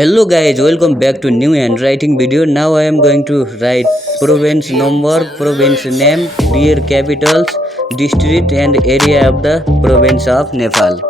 Hello guys, welcome back to new handwriting video. Now I am going to write province number, province name, dear capitals, district and area of the province of Nepal.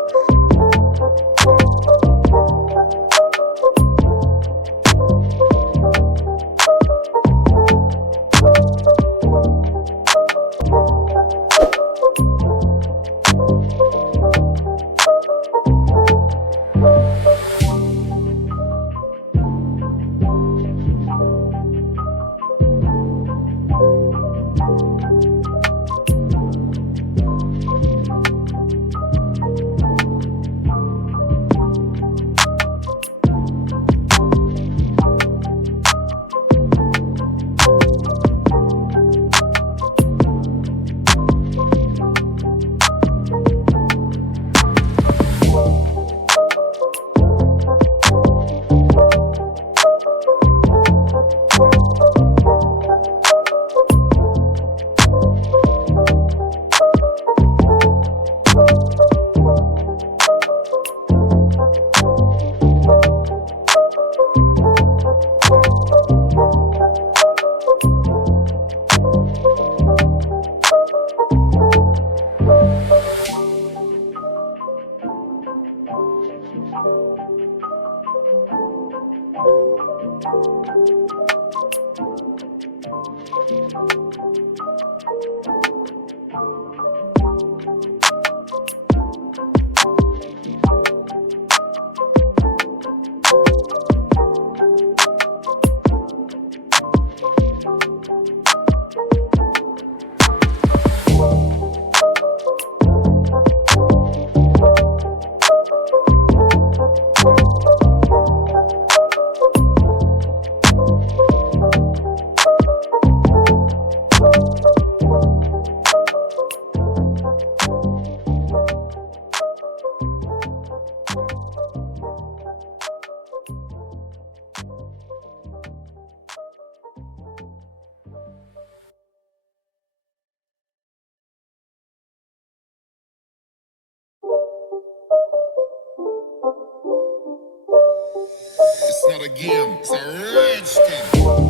It's not a game, it's a rich thing.